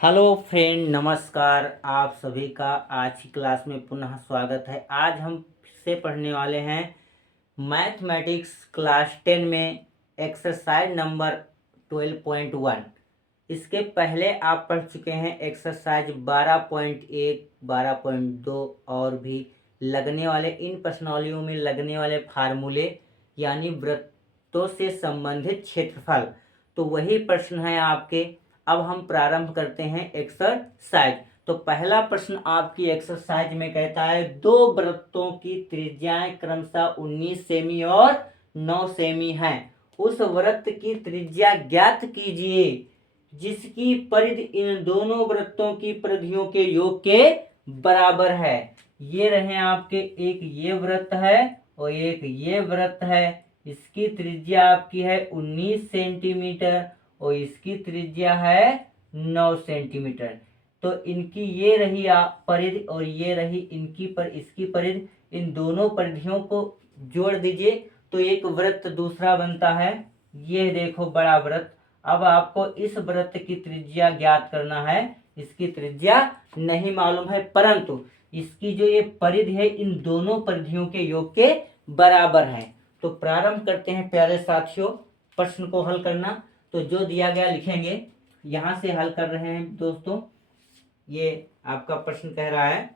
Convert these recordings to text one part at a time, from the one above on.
Hello friend, नमस्कार। आप सभी का आज की क्लास में पुनः स्वागत है। आज हम से पढ़ने वाले हैं मैथमेटिक्स क्लास 10 में एक्सरसाइज नंबर 12.1। इसके पहले आप पढ़ चुके हैं एक्सरसाइज 12.1, 12.2 और भी लगने वाले इन प्रश्नावलियों में लगने वाले फार्मूले यानी वृत्तों से संबंधित क्षेत्रफल। तो वही प्रश्न है आपके। अब हम प्रारंभ करते हैं एक्सरसाइज। तो पहला प्रश्न आपकी एक्सरसाइज में कहता है दो वृत्तों की त्रिज्याएं क्रमशः 19 सेमी और 9 सेमी हैं। उस वृत्त की त्रिज्या ज्ञात कीजिए जिसकी परिधि इन दोनों वृत्तों की परिधियों के योग के बराबर है। ये रहे आपके, एक ये वृत्त है और एक ये वृत्त है। इसकी त्रिज्या आपकी है 19 सेंटीमीटर और इसकी त्रिज्या है 9 सेंटीमीटर। तो इनकी ये रही परिधि और ये रही इसकी परिधि। इन दोनों परिधियों को जोड़ दीजिए तो एक वृत्त दूसरा बनता है। ये देखो बड़ा वृत्त। अब आपको इस वृत्त की त्रिज्या ज्ञात करना है। इसकी त्रिज्या नहीं मालूम है, परंतु इसकी जो ये परिधि है इन दोनों परिधियों के योग के बराबर है। तो प्रारंभ करते हैं प्यारे साथियों प्रश्न को हल करना। तो जो दिया गया लिखेंगे, यहां से हल कर रहे हैं दोस्तों। ये आपका प्रश्न कह रहा है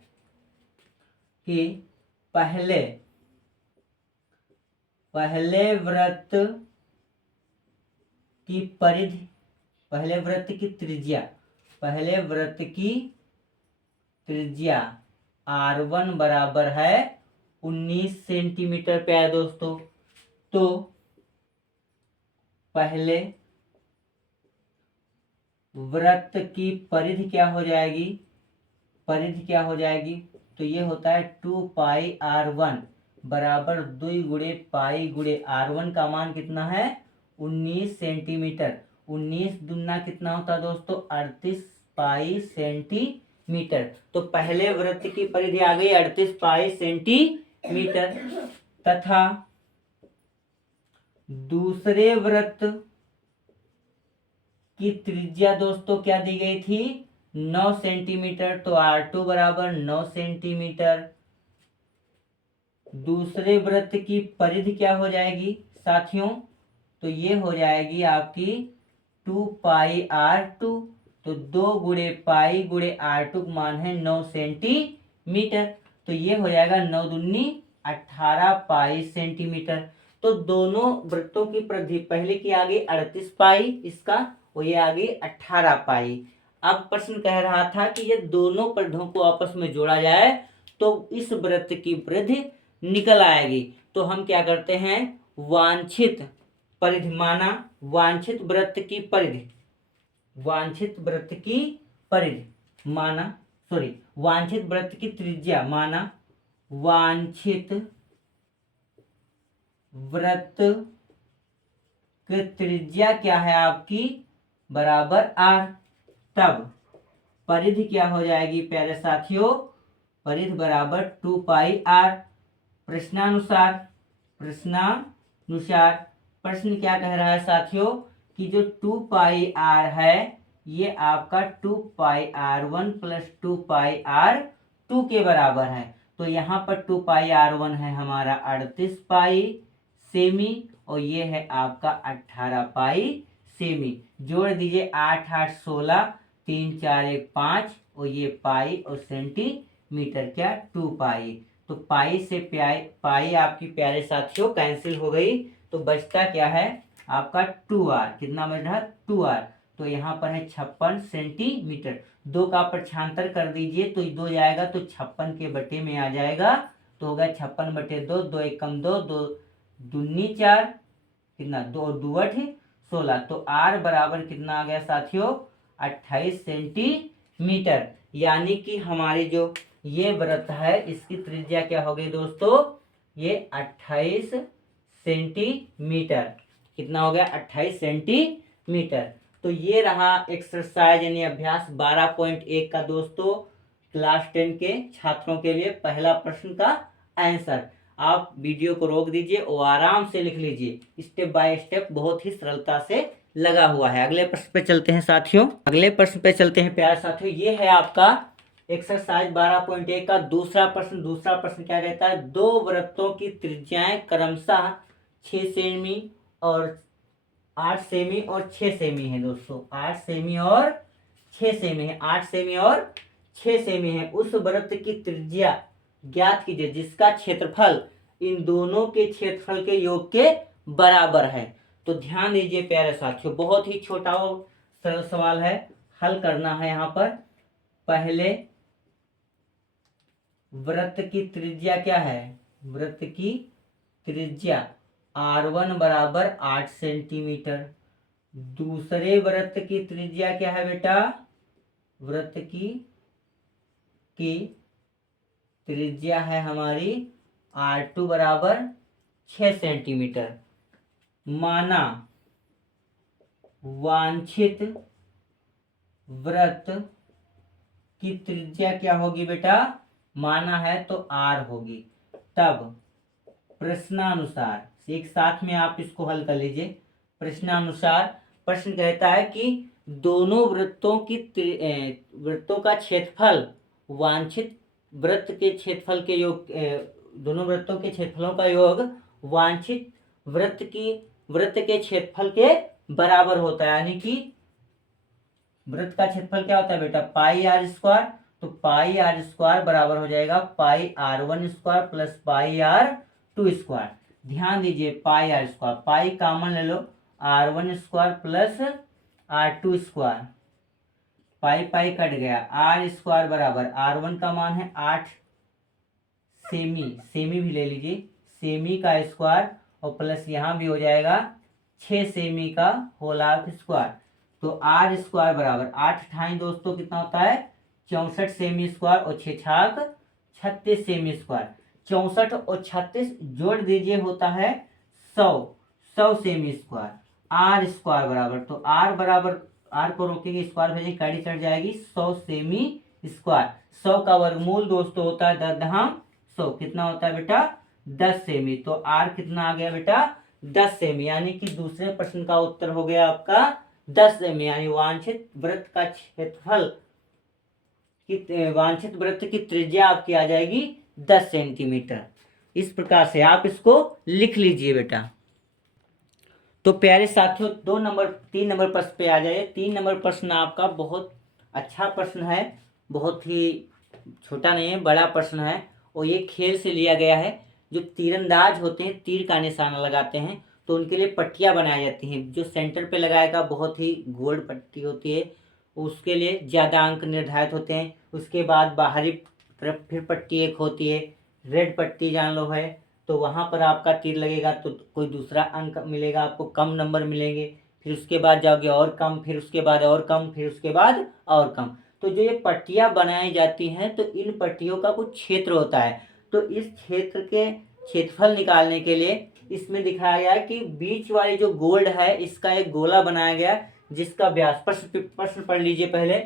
कि पहले वृत्त की परिधि, पहले वृत्त की त्रिज्या R1 बराबर है 19 सेंटीमीटर प्यारे दोस्तों। तो पहले वृत्त की परिधि क्या हो जाएगी? तो ये होता है 2 पाई R1 बराबर 2 गुणे पाई गुणे R1 का मान कितना है 19 सेंटीमीटर। 19 दुना कितना होता है दोस्तों 38 पाई सेंटीमीटर। तो पहले वृत्त की परिधि आ गई 38 पाई सेंटीमीटर तथा दूसरे वृत्त की त्रिज्या दोस्तों क्या दी गई थी 9 सेंटीमीटर। तो R2 बराबर 9 सेंटीमीटर। दूसरे वृत्त की परिधि क्या हो जाएगी साथियों? तो ये हो जाएगी आपकी 2 पाई R2। तो 2 गुणे पाई गुणे R2 का मान है 9 सेंटीमीटर। तो ये हो जाएगा 9 दूनी 18 पाई सेंटीमीटर। तो दोनों वृत्तों की परिधि, पहले की आ गई 38 पाई इसका और ये आ गई 18 पाई। अब प्रश्न कह रहा था कि ये दोनों परिधियों को आपस में जोड़ा जाए तो इस वृत्त की परिधि निकल आएगी। तो हम क्या करते हैं, वांछित परिधि माना, वांछित वृत्त की त्रिज्या माना, वांछित वृत्त की त्रिज्या क्या है आपकी बराबर R। तब परिधि क्या हो जाएगी प्यारे साथियों? परिधि बराबर 2 पाई R। प्रश्नानुसार प्रश्न क्या कह रहा है साथियों कि जो 2 पाई R है ये आपका 2 पाई R1 प्लस 2 पाई R2 के बराबर है। तो यहाँ पर 2 पाई R1 है हमारा 38 पाई सेमी और ये है आपका 18 पाई सेमी। जोड़ दीजिए 8 8 16, 3 4 1 5 और ये पाई और सेंटीमीटर क्या 2 पाई। तो पाई से पाई आपकी प्यारे साथियों कैंसिल हो गई। तो बचता क्या है आपका 2R। कितना बच रहा 2R। तो यहाँ पर है 56 सेंटीमीटर। 2 का पक्षांतर कर दीजिए तो 2 जाएगा तो 56 के बटे में आ जाएगा। तो होगा 56 बटे 2, 2 1 कम 2, 2 दूनी 4, कितना 2 2 8 16। तो R बराबर कितना आ गया साथियों 28 सेंटीमीटर। यानी कि हमारी जो ये वृत्त है इसकी त्रिज्या क्या हो गई दोस्तों, ये 28 सेंटीमीटर। कितना हो गया 28 सेंटीमीटर। तो ये रहा एक्सरसाइज यानी अभ्यास 12.1 का दोस्तों क्लास 10 के छात्रों के लिए पहला प्रश्न का आंसर। आप वीडियो को रोक दीजिए और आराम से लिख लीजिए, स्टेप बाय स्टेप बहुत ही सरलता से लगा हुआ है। अगले प्रश्न पे चलते हैं साथियों। अगले प्रश्न पे चलते हैं प्यारे साथियों। ये है आपका एक्सरसाइज 12.1 का दूसरा प्रश्न। दूसरा प्रश्न क्या कहता है, दो वृत्तों की त्रिज्याएं क्रमशः 6 सेमी और 8 सेमी और 6 सेमी है दोस्तों। 8 सेमी और 6 सेमी है। 8 सेमी और 6 सेमी है। उस वृत्त की त्रिज्या ज्ञात कीजिए जिसका क्षेत्रफल इन दोनों के क्षेत्रफल के योग के बराबर है। तो ध्यान दीजिए प्यारे साथियों, बहुत ही छोटा और सरल सवाल है, हल करना है। यहाँ पर पहले वृत्त की त्रिज्या क्या है, वृत्त की त्रिज्या R1 बराबर 8 सेंटीमीटर। दूसरे वृत्त की त्रिज्या क्या है बेटा, वृत्त की त्रिज्या है हमारी R2 बराबर 6 सेंटीमीटर। माना वांछित वृत्त की त्रिज्या क्या होगी बेटा, माना है तो R होगी। तब प्रश्नानुसार एक साथ में आप इसको हल कर लीजिए। प्रश्नानुसार प्रश्न कहता है कि दोनों वृत्तों का क्षेत्रफल वांछित वृत्त के क्षेत्रफल के योग, दोनों वृत्तों के क्षेत्रफलों का योग वांछित वृत्त के क्षेत्रफल के बराबर होता है। यानी कि वृत्त का क्षेत्रफल क्या होता है बेटा, पाई आर स्क्वायर। तो पाई आर स्क्वायर बराबर हो जाएगा pi R1 square plus pi R2 square. ध्यान दीजिए pi R square, pi common ले लो, R1 square plus R2 square, pi pi cut गया, आर स्क्वायर बराबर R1 का मान है 8 सेमी, सेमी भी ले लीजिए, सेमी का स्क्वायर और प्लस यहाँ भी हो जाएगा 6 सेमी का होल स्क्वायर। तो आर स्क्वायर बराबर 8 ठाई दोस्तों कितना होता है 64 सेमी स्क्वायर और 6 छाक 36 सेमी स्क्वायर। 64 और 36 जोड़ दीजिए होता है 100 सेमी स्क्वायर। आर स्क्वायर बराबर, तो आर बराबर, आर को रोकेंगे स्क्वायर भेजेंगे कड़ी चढ़ जाएगी 100 सेमी स्क्वायर। 100 का वर्गमूल दोस्तों होता है 10 दहाम 100, कितना होता है बेटा 10 सेमी। तो आर कितना आ गया बेटा 10 सेमी। यानी कि दूसरे प्रश्न का उत्तर हो गया आपका 10 सेमी। यानी वांछित वृत्त का क्षेत्रफल वांछित वृत्त की त्रिज्या आपकी आ जाएगी 10 सेंटीमीटर। इस प्रकार से आप इसको लिख लीजिए बेटा। तो प्यारे साथियों 3 नंबर प्रश्न पे आ जाइए। 3 नंबर प्रश्न आपका बहुत अच्छा प्रश्न है, बहुत ही छोटा नहीं है, बड़ा प्रश्न है और ये खेल से लिया गया है। जो तीरंदाज होते हैं तीर का निशाना लगाते हैं तो उनके लिए पट्टियां बनाई जाती हैं। जो सेंटर पे लगाएगा बहुत ही गोल पट्टी होती है, उसके लिए ज़्यादा अंक निर्धारित होते हैं। उसके बाद बाहरी तरफ फिर पट्टी एक होती है, रेड पट्टी जान लो है, तो वहाँ पर आपका तीर लगेगा तो कोई दूसरा अंक मिलेगा, आपको कम नंबर मिलेंगे। फिर उसके बाद जाओगे और कम, फिर उसके बाद और कम, फिर उसके बाद और कम। तो जो ये पट्टियाँ बनाई जाती हैं तो इन पट्टियों का कुछ क्षेत्र होता है। तो इस क्षेत्र के क्षेत्रफल निकालने के लिए इसमें दिखाया गया है कि बीच वाली जो गोल्ड है इसका एक गोला बनाया गया जिसका व्यास, प्रश्न पढ़ लीजिए पहले।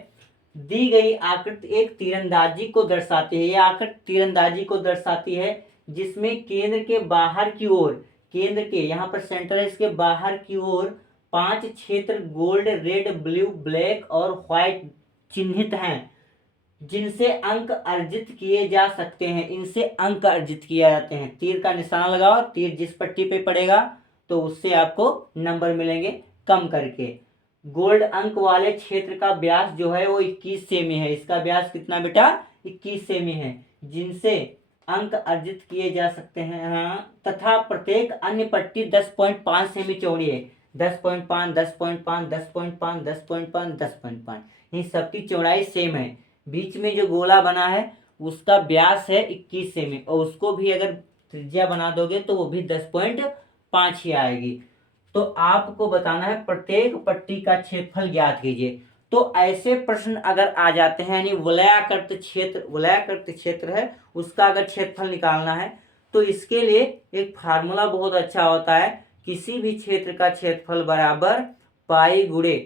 दी गई आकृति एक तीरंदाजी को दर्शाती है। यह आकृति तीरंदाजी को दर्शाती है जिसमें केंद्र के बाहर की ओर, केंद्र के यहाँ पर सेंटर है, इसके बाहर की ओर 5 क्षेत्र गोल्ड, रेड, ब्लू, ब्लैक और व्हाइट चिन्हित हैं जिनसे अंक अर्जित किए जा सकते हैं। इनसे अंक अर्जित किए जाते हैं। तीर का निशान लगाओ, तीर जिस पट्टी पे पड़ेगा तो उससे आपको नंबर मिलेंगे कम करके। गोल्ड अंक वाले क्षेत्र का व्यास जो है वो 21 सेमी है। इसका व्यास कितना बेटा 21 सेमी है, जिनसे अंक अर्जित किए जा सकते हैं। हाँ, तथा प्रत्येक अन्य पट्टी 10.5 सेमी चौड़ी है। 10.5, 10.5, 10.5, 10.5, 10.5, इन सबकी चौड़ाई सेम है। बीच में जो गोला बना है उसका व्यास है 21 सेमी और उसको भी अगर त्रिज्या बना दोगे तो वो भी 10.5 ही आएगी। तो आपको बताना है प्रत्येक पट्टी का क्षेत्रफल ज्ञात कीजिए। तो ऐसे प्रश्न अगर आ जाते हैं, यानी वलयाकृत क्षेत्र है उसका अगर क्षेत्रफल निकालना है तो इसके लिए एक फार्मूला बहुत अच्छा होता है। किसी भी क्षेत्र का क्षेत्रफल बराबर पाई गुणे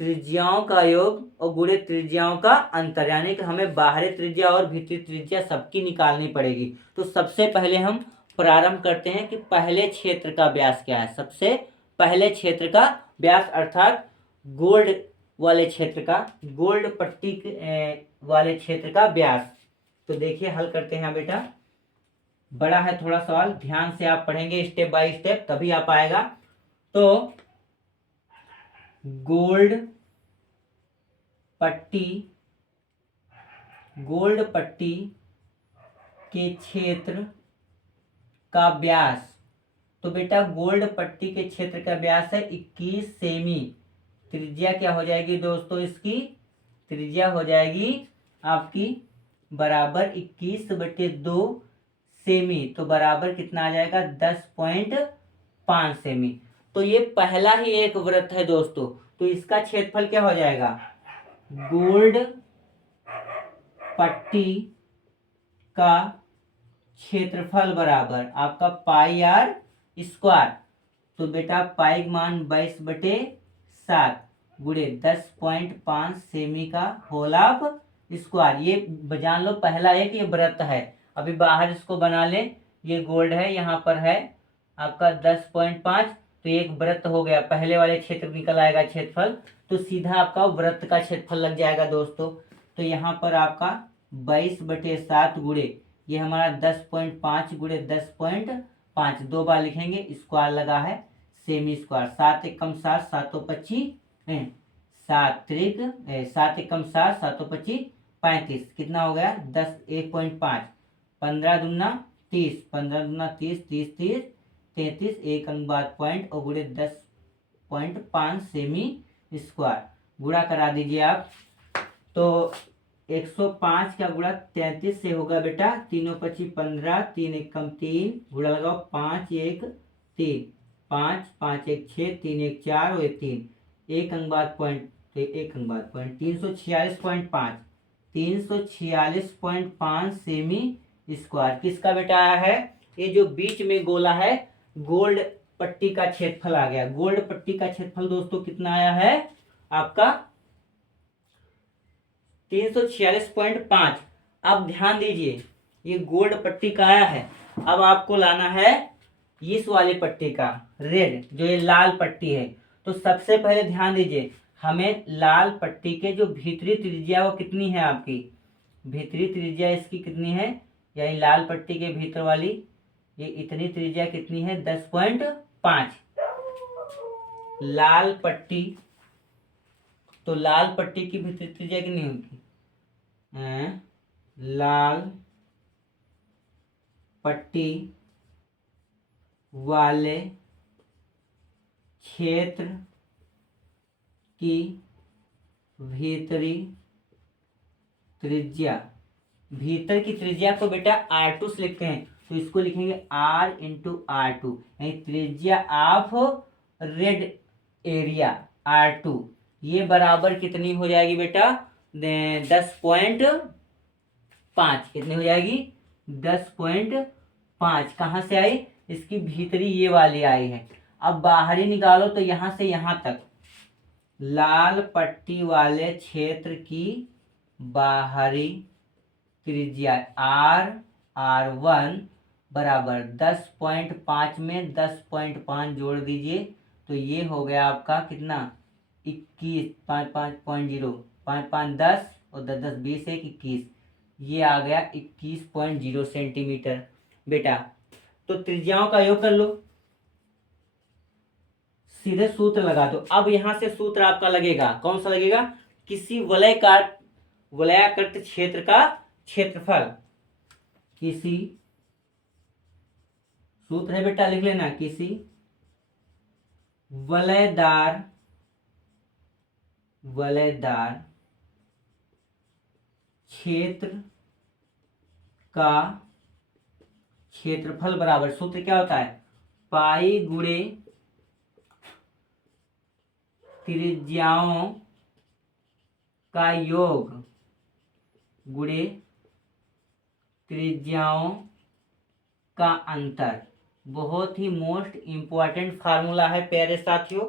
त्रिज्याओं का योग और गुणे त्रिज्याओं का अंतर। यानी कि हमें बाहरी त्रिज्या और भीतरी त्रिज्या सबकी निकालनी पड़ेगी। तो सबसे पहले हम प्रारंभ करते हैं कि पहले क्षेत्र का व्यास क्या है। सबसे पहले क्षेत्र का व्यास अर्थात गोल्ड वाले क्षेत्र का, गोल्ड पट्टी वाले क्षेत्र का व्यास। तो देखिए हल करते हैं बेटा, बड़ा है थोड़ा सवाल, ध्यान से आप पढ़ेंगे स्टेप बाय स्टेप तभी आ पाएगा। तो गोल्ड पट्टी के क्षेत्र का व्यास, तो बेटा गोल्ड पट्टी के क्षेत्र का व्यास है 21 सेमी। त्रिज्या क्या हो जाएगी दोस्तों, इसकी त्रिज्या हो जाएगी आपकी बराबर 21/2 सेमी, तो बराबर कितना आ जाएगा 10.5 सेमी। तो ये पहला ही एक वृत्त है दोस्तों, तो इसका क्षेत्रफल क्या हो जाएगा, गोल्ड पट्टी का क्षेत्रफल बराबर आपका पाई आर स्क्वायर। तो बेटा पाई मान 22/7 गुणे 10.5 सेमी का होल ऑफ स्क्वायर। ये जान लो पहला एक ये वृत्त है। अभी बाहर इसको बना ले, ये गोल्ड है, यहाँ पर है आपका 10.5, तो एक वृत्त हो गया, पहले वाले क्षेत्र निकल आएगा क्षेत्रफल, तो सीधा आपका वृत्त का क्षेत्रफल लग जाएगा दोस्तों। तो यहाँ पर आपका 22/7 गुणे ये हमारा 10.5 गुणे 10.5 दो बार लिखेंगे, स्क्वायर लगा है सेमी स्क्वायर, 7 एकम 7 7 25 7 त्रिक 7 एकम 7 7 25 35, कितना हो गया 10 1.5 15 दूना 30 15 दूना 30 30 30 33 एक अंक बाद पॉइंट और गुणे 10.5 सेमी स्क्वायर। गुणा करा दीजिए आप, तो 105 का गुणा 33 से होगा बेटा, 3 25 15 3 एकम 3 गुणा लगाओ 5 1 3 5 5 1 6 3 1 4 और 3 एक अंक बाद पॉइंट, तो एक अंक बाद पॉइंट 346.5 सेमी स्क्वायर किसका बेटा आया है, ये जो बीच में गोला है गोल्ड पट्टी का क्षेत्रफल आ गया। गोल्ड पट्टी का क्षेत्रफल दोस्तों कितना आया है आपका 346.5। अब ध्यान दीजिए ये गोल्ड पट्टी का आया है, अब आपको लाना है इस वाली पट्टी का रेड, जो ये लाल पट्टी है। तो सबसे पहले ध्यान दीजिए, हमें लाल पट्टी के जो भीतरी त्रिज्या वो कितनी है आपकी, भीतरी त्रिज्या इसकी कितनी है, यानी लाल पट्टी के भीतर वाली ये इतनी त्रिज्या कितनी है 10.5 लाल पट्टी। तो लाल पट्टी की भीतरी त्रिज्या कितनी होगी, लाल पट्टी वाले क्षेत्र की भीतरी त्रिज्या, भीतर की त्रिज्या को बेटा R2 से लिखते हैं, तो इसको लिखेंगे R × R2, यानी त्रिज्या ऑफ रेड एरिया R2, ये बराबर कितनी हो जाएगी बेटा 10.5, कितनी हो जाएगी 10.5। कहाँ से आई, इसकी भीतरी ये वाली आई है। अब बाहरी निकालो तो यहाँ से यहाँ तक लाल पट्टी वाले क्षेत्र की बाहरी त्रिज्या R1 बराबर 10.5 में 10.5 जोड़ दीजिए, तो ये हो गया आपका कितना 21 5 5.0 5 5 10 और 10 10 20 1 21, ये आ गया 21.0 सेंटीमीटर बेटा। तो त्रिज्याओं का योग कर लो, सीधे सूत्र लगा दो। अब यहां से सूत्र आपका लगेगा, कौन सा लगेगा, किसी वलयाकृत क्षेत्र का क्षेत्रफल, किसी सूत्र है बेटा लिख लेना, किसी वलयदार क्षेत्र का क्षेत्रफल बराबर, सूत्र क्या होता है पाई गुणे त्रिज्याओं का योग गुणे त्रिज्याओं का अंतर। बहुत ही मोस्ट इंपॉर्टेंट फार्मूला है प्यारे साथियों।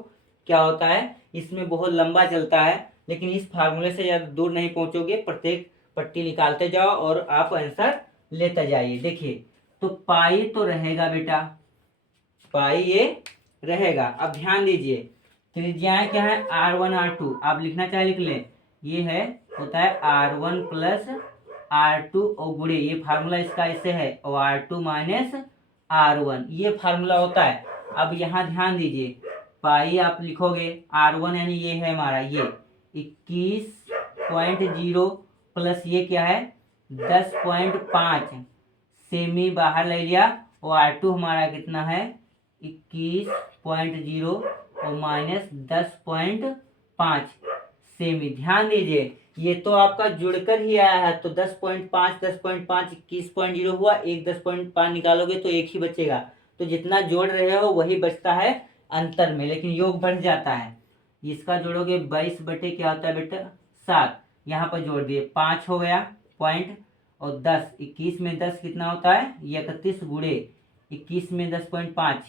क्या होता है, इसमें बहुत लंबा चलता है, लेकिन इस फार्मूले से ज़्यादा दूर नहीं पहुंचोगे, प्रत्येक पट्टी निकालते जाओ और आप आंसर लेते जाइए। देखिए तो पाई तो रहेगा बेटा, पाई ये रहेगा। अब ध्यान दीजिए त्रिज्याएं क्या है, R1 R2, आप लिखना चाहे लिख ले। ये है होता है R1 प्लस R2 और गुणे ये फार्मूला इसका ऐसे है, और R2 माइनस R1 ये फार्मूला होता है। अब यहाँ ध्यान दीजिए, पाई आप लिखोगे R1 यानी ये है हमारा ये 21.0 प्लस ये क्या है 10.5 सेमी बाहर ले लिया, और R2 हमारा कितना है 21.0 और माइनस 10.5 सेमी। ध्यान दीजिए ये तो आपका जुड़कर ही आया है, तो 10.5 10.5 21.0 हुआ, एक 10.5 निकालोगे तो एक ही बचेगा, तो जितना जोड़ रहे हो वही बचता है अंतर में, लेकिन योग बढ़ जाता है। इसका जोड़ोगे 22 बटे क्या होता है बेटा 7, यहाँ पर जोड़ दिए 5 हो गया पॉइंट, और 10 21 में 10 कितना होता है 31 गुणे 21 में 10.5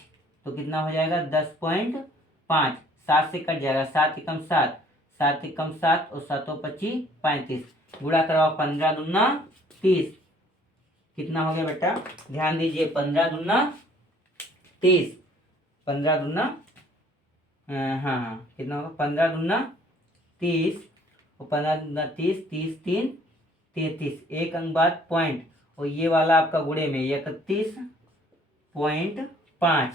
तो कितना हो जाएगा 10.5, 7 से कट जाएगा, 7 एकम 7, 7 एकम 7 और 7 25 35, गुणा कराओ 15 दूना 30, कितना हो गया बेटा ध्यान दीजिए 15 दूना 30, 15 दूना हाँ कितना होगा 15 दूना 30 और 15 दूना 30, 30 3 33, एक अंक बाद पॉइंट, और ये वाला आपका गुणे में 31.5।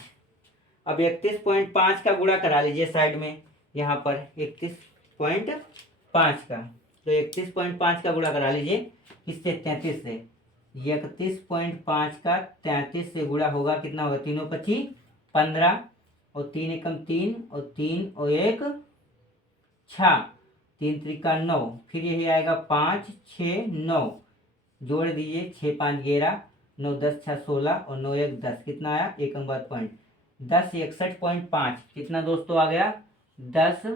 अब 31.5 का गुणा करा लीजिए साइड में, यहाँ पर 31.5 का, तो 31.5 का गुणा करा लीजिए किससे 33 से, 31.5 का 33 से गुणा होगा कितना होगा, तीनों 25 15 और 3 एकम 3 और 3 और 1 6, 3 त्रिका 9, फिर यही आएगा 5 6 9, जोड़ दीजिए 6 5 11 9 10 6 16 और 9 1 10, कितना आया एक अंक बाद पॉइंट 10 61.5, कितना दोस्तों आ गया 10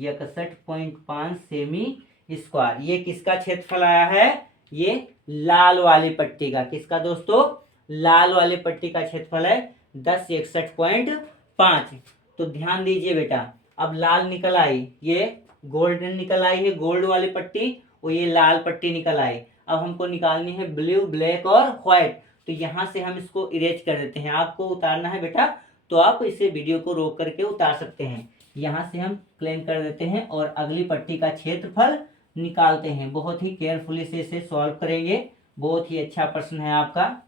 61.5 सेमी स्क्वायर। ये किसका क्षेत्रफल आया है, ये लाल वाली पट्टी का, किसका दोस्तों लाल वाली पट्टी का क्षेत्रफल है 10 61.5। तो ध्यान दीजिए बेटा, अब लाल निकल आई, ये गोल्डन निकल आई है गोल्ड वाली पट्टी, और ये लाल पट्टी निकल आई। अब हमको निकालनी है ब्लू ब्लैक और व्हाइट, तो यहाँ से हम इसको इरेज कर देते हैं। आपको उतारना है बेटा तो आप इसे वीडियो को रोक करके उतार सकते हैं। यहाँ से हम क्लेम कर देते हैं और अगली पट्टी का क्षेत्रफल निकालते हैं। बहुत ही केयरफुली से इसे सॉल्व करेंगे, बहुत ही अच्छा प्रश्न है आपका,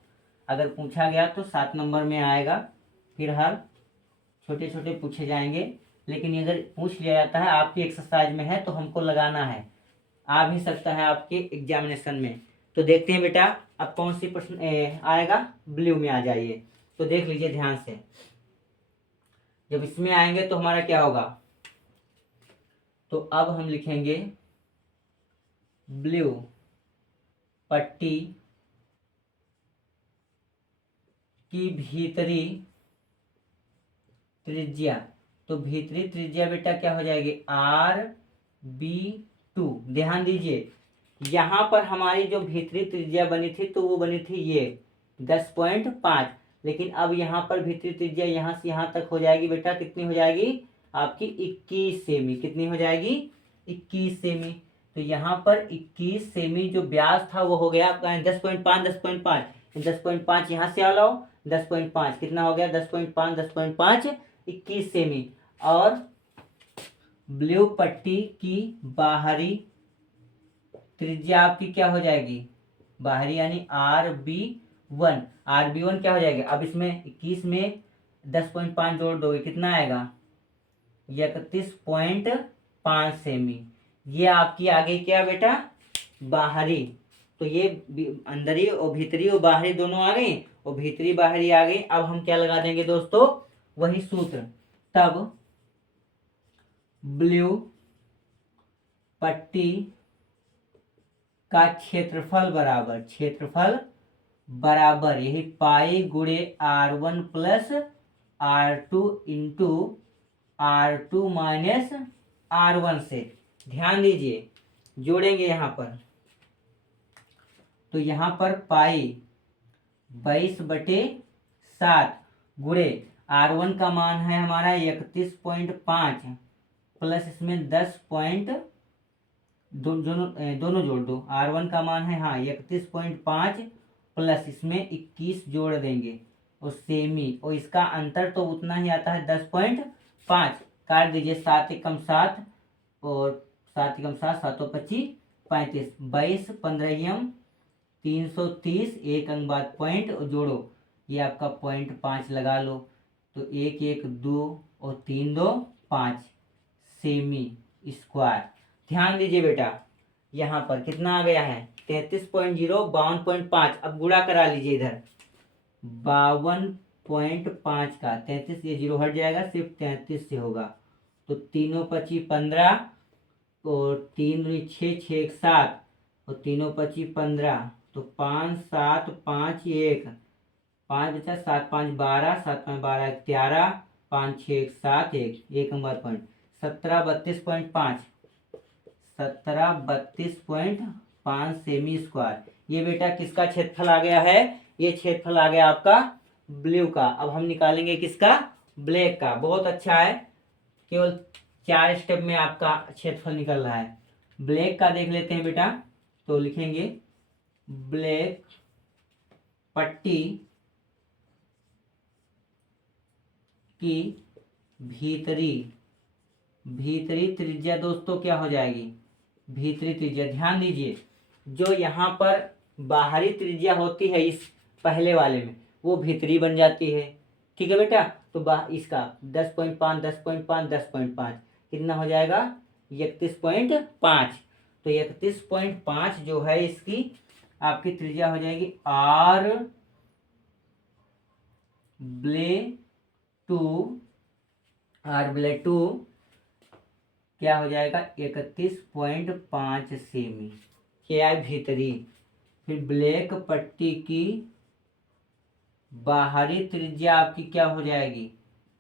अगर पूछा गया तो 7 नंबर में आएगा। फिलहाल छोटे छोटे पूछे जाएंगे, लेकिन अगर पूछ लिया जाता है आपकी एक्सरसाइज में है तो हमको लगाना है, आ भी सकता है आपके एग्जामिनेशन में। तो देखते हैं बेटा अब कौन सी प्रश्न आएगा, ब्लू में आ जाइए। तो देख लीजिए ध्यान से, जब इसमें आएंगे तो हमारा क्या होगा, तो अब हम लिखेंगे ब्लू पट्टी की भीतरी त्रिज्या, तो भीतरी त्रिज्या बेटा क्या हो जाएगी RB2। ध्यान दीजिए यहाँ पर हमारी जो भीतरी त्रिज्या बनी थी तो वो बनी थी ये 10.5, लेकिन अब यहाँ पर भीतरी त्रिज्या यहाँ से यहाँ तक हो जाएगी बेटा, कितनी हो जाएगी आपकी 21 सेमी, कितनी हो जाएगी 21 सेमी। तो यहाँ पर 21 सेमी जो व्यास था वो हो गया आपका 10.5 10.5 10.5 यहाँ से आ लो 10.5 कितना हो गया 10.5 10.5 21 सेमी। और ब्लू पट्टी की बाहरी त्रिज्या आपकी क्या हो जाएगी, बाहरी यानी RB1, RB1 क्या हो जाएगा, अब इसमें 21 में 10.5 जोड़ दोगे कितना आएगा 31.5 सेमी। ये आपकी आगे क्या बेटा बाहरी, तो ये अंदरी और भीतरी और बाहरी दोनों आ गई, और भीतरी बाहरी आ गई। अब हम क्या लगा देंगे दोस्तों वही सूत्र, तब ब्लू पट्टी का क्षेत्रफल बराबर यही पाई गुणे R1 plus R2 into R2 minus R1 से। ध्यान दीजिए जोड़ेंगे यहाँ पर, तो यहाँ पर पाई 22/7 गुणे R1 का मान है हमारा 31.5 प्लस इसमें 10 दोनों जोड़ दो, R1 का मान है 31.5 प्लस इसमें 21 जोड़ देंगे और सेमी, और इसका अंतर तो उतना ही आता है 10.5, काट दीजिए, 7 एकम 7 और 7 एकम 7, 7 और 25 35, 22 15 330, एक अंक बाद पॉइंट और जोड़ो, ये आपका 0.5 लगा लो। तो 1 1 2 और 3 2 5 सेमी स्क्वायर। ध्यान दीजिए बेटा, यहाँ पर कितना आ गया है 33.0, 52.5। अब गुणा करा लीजिए इधर 52.5 का 33, ये 0 हट जाएगा, सिर्फ 33 से होगा। तो 3 25 15 और 3 6 6 1 7 और 3 25 15, तो 5 7 5 1 5 बचा, 7 5 12, 7 5 12 11, 5 6 1 7 1, एक नंबर पॉइंट 1732.5, 1732.5 सेमी स्क्वायर। ये बेटा किसका क्षेत्रफल आ गया है, ये क्षेत्रफल आ गया आपका ब्लू का। अब हम निकालेंगे किसका, ब्लैक का। बहुत अच्छा है, केवल 4 स्टेप में आपका क्षेत्रफल निकल रहा है। ब्लैक का देख लेते हैं बेटा, तो लिखेंगे ब्लैक पट्टी की भीतरी त्रिज्या दोस्तों क्या हो जाएगी, भीतरी त्रिज्या। ध्यान दीजिए, जो यहाँ पर बाहरी त्रिज्या होती है इस पहले वाले में, वो भीतरी बन जाती है। ठीक है बेटा, तो इसका 10.5 10.5 10.5 कितना हो जाएगा 31.5। तो 31.5 जो है इसकी आपकी त्रिज्या हो जाएगी। आर ब्ले टू क्या हो जाएगा 31.5 सेमी, क्या है भीतरी। फिर ब्लैक पट्टी की बाहरी त्रिज्या आपकी क्या हो जाएगी,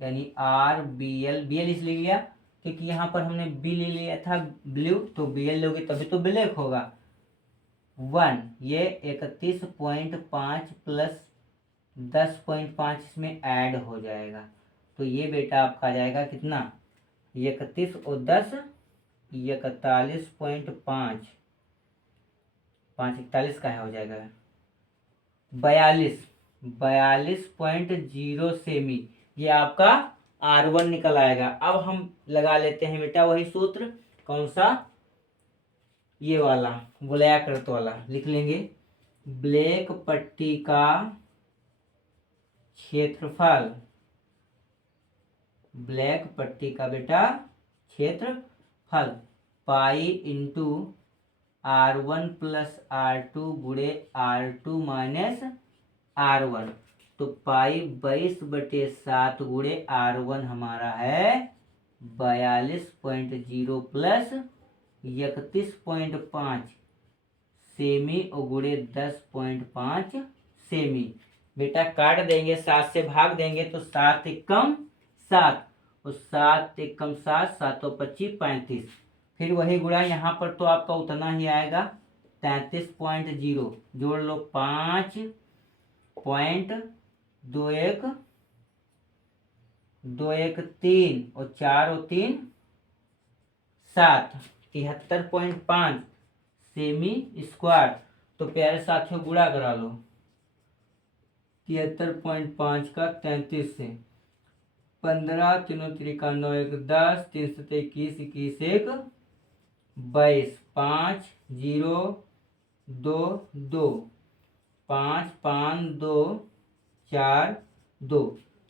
यानी आर बी एल इसलिए लिया क्योंकि यहाँ पर हमने बी ले लिया था ब्लू, तो बी एल लोगे तभी तो ब्लैक होगा। 1 ये 31.5 प्लस 10.5 इसमें ऐड हो जाएगा, तो ये बेटा आपका आ जाएगा कितना 31 और 10 41.5, 5 41 का है, हो जाएगा 42.0 सेमी। ये आपका R1 निकल आएगा। अब हम लगा लेते हैं बेटा वही सूत्र, कौन सा, ये वाला वलयाकृत वाला लिख लेंगे। ब्लैक पट्टी का क्षेत्रफल, ब्लैक पट्टी का बेटा क्षेत्रफल pi into R1 plus R2 गुणे R2 माइनस R1, तो पाई 22/7 गुणे R1 हमारा है 42.0 प्लस 31.5 सेमी और गुणे 10.5 सेमी। बेटा काट देंगे, 7 से भाग देंगे तो 7 एकम 7 और 7 एकम 7, 7 और 25 35। फिर वही गुणा यहाँ पर तो आपका उतना ही आएगा 33.0, जोड़ लो 5.21 3 और 4 और 3 7, 73.5 सेमी स्क्वायर। तो प्यारे साथियों गुणा करा लो 73.5 का 33 से, 15 3 त्रिका 9 1 10, 3 7 21 21 1 22, 5 0 2 2 5 5 2 4 2,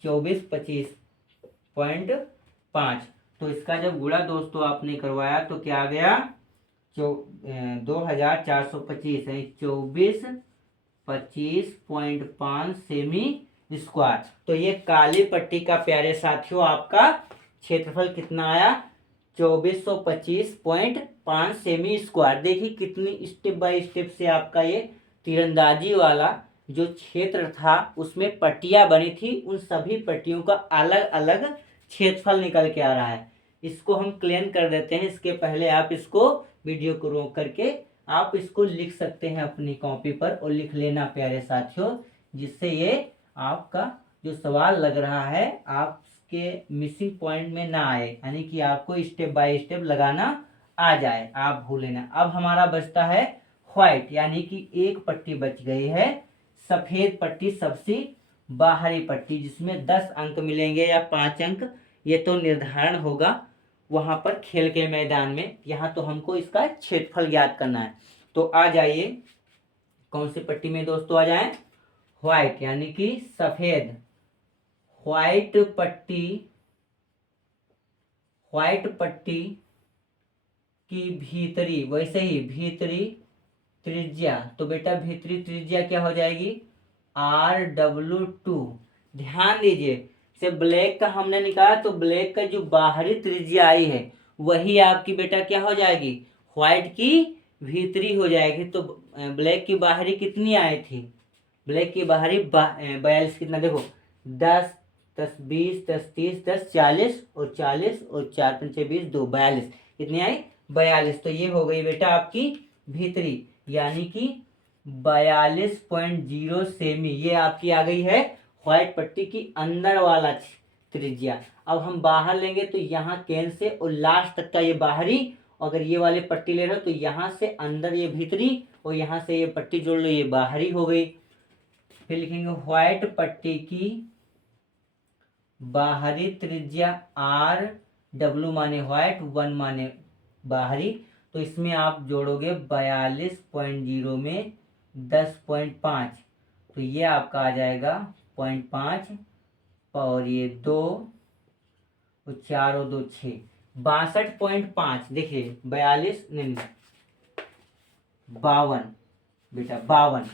24 25.5। तो इसका जब गुणा दोस्तों आपने करवाया तो क्या आ गया 2425, यानी 24 25.5 सेमी स्क्वायर। तो ये काली पट्टी का प्यारे साथियों आपका क्षेत्रफल कितना आया 2425.5 सेमी स्क्वायर। देखिए कितनी स्टेप बाय स्टेप से आपका ये तीरंदाजी वाला जो क्षेत्र था उसमें पट्टियां बनी थी, उन सभी पट्टियों का अलग अलग क्षेत्रफल निकल के आ रहा है। इसको हम क्लियर कर देते हैं। इसके पहले आप इसको वीडियो को रोक करके आप इसको लिख सकते हैं अपनी कॉपी पर, और लिख लेना प्यारे साथियों, जिससे ये आपका जो सवाल लग रहा है आपके मिसिंग पॉइंट में ना आए, यानी कि आपको स्टेप बाय स्टेप लगाना आ जाए, आप भूले ना। अब हमारा बचता है व्हाइट, यानी कि एक पट्टी बच गई है, सफेद पट्टी, सबसे बाहरी पट्टी, जिसमें 10 अंक मिलेंगे या 5 अंक ये तो निर्धारण होगा वहाँ पर खेल के मैदान में। यहाँ तो हमको इसका क्षेत्रफल ज्ञात करना है। तो आ जाइए, कौन सी पट्टी में दोस्तों आ जाए, व्हाइट यानी कि सफेद, व्हाइट पट्टी की भीतरी, वैसे ही भीतरी त्रिज्या, तो बेटा भीतरी त्रिज्या क्या हो जाएगी, RW2। ध्यान दीजिए, से ब्लैक का हमने निकाला तो ब्लैक का जो बाहरी त्रिज्या आई है वही आपकी बेटा क्या हो जाएगी, व्हाइट की भीतरी हो जाएगी। तो ब्लैक की बाहरी कितनी आई थी, ब्लैक की बाहरी 42, कितना देखो 10 10 20 10 30 10 40 और 40 और 4 पंचे 20 2 42, कितनी आई 42। तो ये हो गई बेटा आपकी भीतरी, यानी कि 42.0 सेमी, ये आपकी आ गई है व्हाइट पट्टी की अंदर वाला त्रिज्या। अब हम बाहर लेंगे तो यहाँ केंद्र से और लास्ट तक का ये बाहरी, अगर ये वाली पट्टी ले रहे हो तो यहाँ से अंदर ये भीतरी और यहाँ से ये पट्टी जोड़ लो, ये बाहरी हो गई। फिर लिखेंगे व्हाइट पट्टी की बाहरी त्रिज्या RW माने व्हाइट, 1 माने बाहरी, तो इसमें आप जोड़ोगे 42.0 में 10.5, तो ये आपका आ जाएगा 0.5 और ये 2 और 4 और 2 6, 62.5। देखिए 42 नहीं 52 बेटा 52,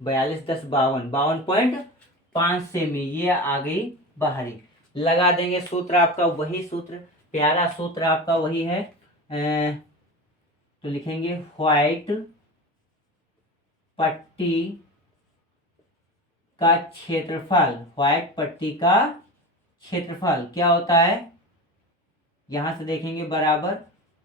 42 10 52, 52.5 सेमी, ये आ गई बाहरी। लगा देंगे सूत्र, आपका वही सूत्र, प्यारा सूत्र आपका वही है। तो लिखेंगे व्हाइट पट्टी का क्षेत्रफल, व्हाइट पट्टी का क्षेत्रफल क्या होता है, यहां से देखेंगे बराबर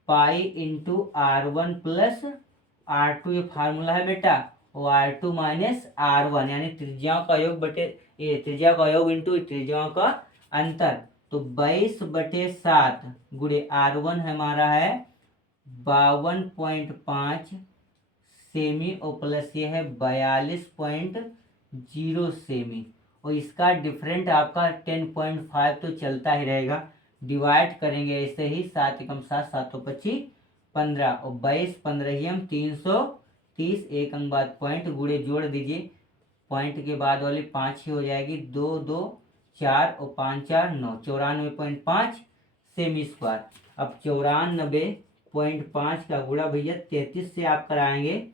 pi into R1 plus R2, ये फार्मूला है बेटा, और R2 माइनस R1 यानी त्रिज्याओं का योग बटे ये त्रिज्या का योग इंटू त्रिज्याओं का अंतर। तो 22/7 गुणे R1 हमारा है 52.5 सेमी और प्लस ये है 42.0 सेमी, और इसका डिफरेंट आपका 10.5 तो चलता ही रहेगा। डिवाइड करेंगे ऐसे ही, 7 एकम 7 7 25 15 और 22 15 330, एक अंक बाद पॉइंट, गुणे जोड़ दीजिए, पॉइंट के बाद वाली 5 ही हो जाएगी, 2 2 4 और 5 4 9, 94.5 सेमी स्क्वायर। अब 94.5 का गुणा भैया 33 से आप कराएंगे,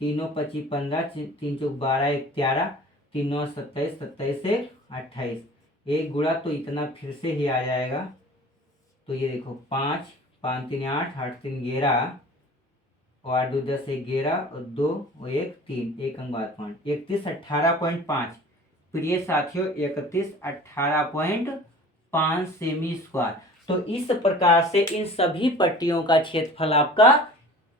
3 25 15 3 चौक 12 1 13 3 9 27 27 से 28, एक गुणा तो इतना फिर से ही आ जाएगा। तो ये देखो 5 5 3 8 8 3 11 और 8 2 10 1 11 और 2 और 1 3, एक अंक बाद 5, 31 18.5। प्रिय साथियों 31 18.5 सेमी स्क्वायर। तो इस प्रकार से इन सभी पट्टियों का क्षेत्रफल आपका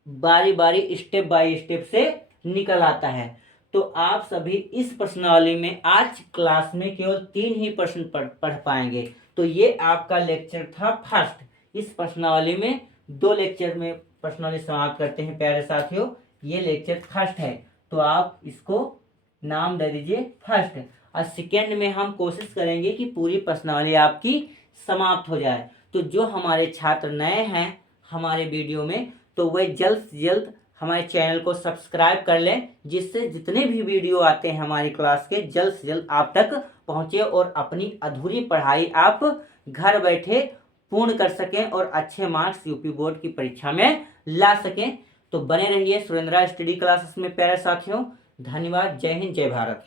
बारी बारी स्टेप बाय स्टेप से निकल आता है। तो आप सभी इस प्रश्नावली में आज क्लास में केवल 3 ही प्रश्न पढ़ पाएंगे। तो ये आपका लेक्चर था फर्स्ट। इस प्रश्नावली में 2 लेक्चर में प्रश्नावली समाप्त करते हैं प्यारे साथियों। ये लेक्चर फर्स्ट है, तो आप इसको नाम दे दीजिए फर्स्ट, और सेकेंड में हम कोशिश करेंगे कि पूरी प्रश्नावली आपकी समाप्त हो जाए। तो जो हमारे छात्र नए हैं हमारे वीडियो में, तो वह जल्द से जल्द हमारे चैनल को सब्सक्राइब कर लें, जिससे जितने भी वीडियो आते हैं हमारी क्लास के जल्द से जल्द आप तक पहुंचे और अपनी अधूरी पढ़ाई आप घर बैठे पूर्ण कर सकें और अच्छे मार्क्स यूपी बोर्ड की परीक्षा में ला सकें। तो बने रहिए सुरेंद्रा स्टडी क्लासेस में प्यारे साथियों। धन्यवाद। जय हिंद, जय भारत।